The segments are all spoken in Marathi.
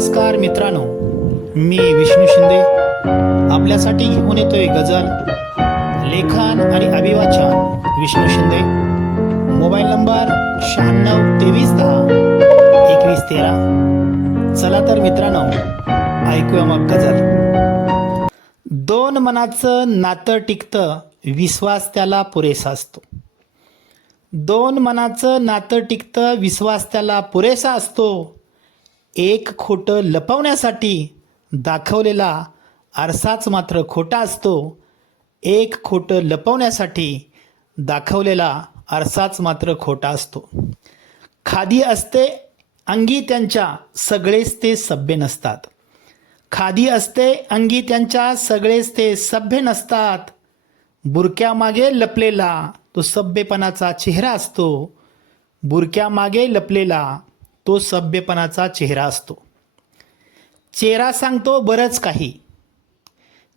नमस्कार मित्रांनो, मी विष्णू शिंदे आपल्यासाठी घेऊन येतोय गझल, लेखन आणि अभिवाचन. विष्णू शिंदे. Mobile number 9623102113. चला तर मित्रांनो, ऐकूया मग गझल. दोन मनाचं नातं टिकतं, विश्वास त्याला पुरेसा असतो. दोन मनाचं नातं टिकतं, विश्वास त्याला पुरेसा असतो. एक खोटं लपवण्यासाठी दाखवलेला आरसाच मात्र खोटा असतो. एक खोटं लपवण्यासाठी दाखवलेला आरसाच मात्र खोटा असतो. खादी असते अंगी त्यांच्या, सगळेच ते सभ्य नसतात. खादी असते अंगी त्यांच्या, सगळेच ते सभ्य नसतात. बुरक्यामागे लपलेला तो सभ्यपणाचा चेहरा असतो. बुरक्यामागे लपलेला तो सभ्यपणाचा चेहरा असतो. चेहरा सांगतो बरंच काही,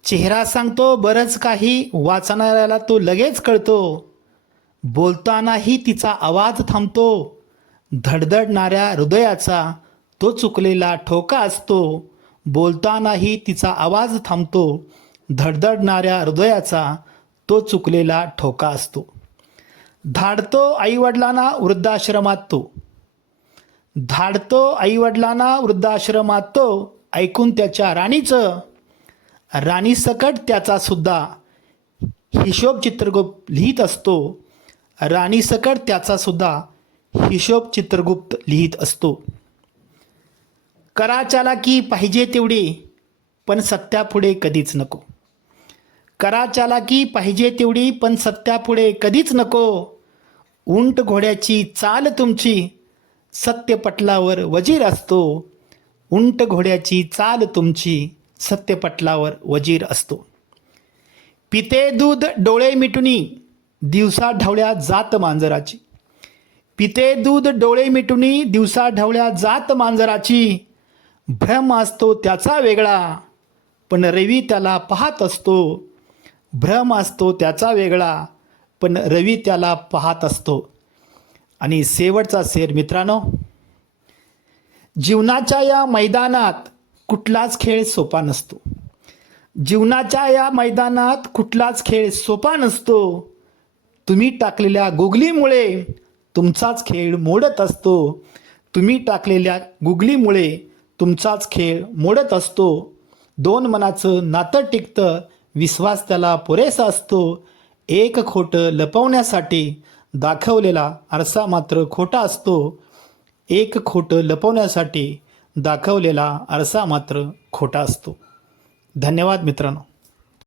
चेहरा सांगतो बरंच काही, वाचणाऱ्याला तो लगेच कळतो. बोलतानाही तिचा आवाज थांबतो. धडधडणाऱ्या हृदयाचा तो चुकलेला ठोका असतो. बोलतानाही तिचा आवाज थांबतो. धडधडणाऱ्या हृदयाचा तो चुकलेला ठोका असतो. धाडतो आईवडिलांना वृद्धाश्रमात तो, धाडतो आईवडिलांना वृद्धाश्रमात तो, ऐकून त्याच्या राणीचं. राणीसकट त्याचा सुद्धा हिशोब चित्रगुप्त लिहित असतो. राणीसकट त्याचा सुद्धा हिशोब चित्रगुप्त लिहित असतो. करा चालाकी पाहिजे तेवढी, पण सत्यापुढे कधीच नको. करा चालाकी पाहिजे तेवढी, पण सत्यापुढे कधीच नको. उंट घोड्याची चाल तुमची, सत्यपटलावर वजीर असतो. उंट घोड्याची चाल तुमची, सत्यपटलावर वजीर असतो. पिते दूध डोळे मिटुनी, दिवसा ढवळ्या जात मांजराची. पिते दूध डोळे मिटुनी, दिवसा ढवळ्या जात मांजराची. भ्रम असतो त्याचा वेगळा, पण रवी त्याला पाहत असतो. भ्रम असतो त्याचा वेगळा, पण रवी त्याला पाहत असतो. आणि शेवटचा शेर मित्रांनो, जीवनाच्या या मैदानात कुठलाच खेळ सोपा नसतो. जीवनाच्या या मैदानात कुठलाच खेळ सोपा नसतो. तुम्ही टाकलेल्या गुगलीमुळे तुमचाच खेळ मोडत असतो. तुम्ही टाकलेल्या गुगलीमुळे तुमचाच खेळ मोडत असतो. दोन मनाचं नातं टिकतं, विश्वास त्याला पुरेसा असतो. एक खोटं लपवण्यासाठी दाखवलेला आरसा मात्र खोटा असतो. एक खोटं लपवण्यासाठी दाखवलेला आरसा मात्र खोटा असतो. धन्यवाद मित्रांनो.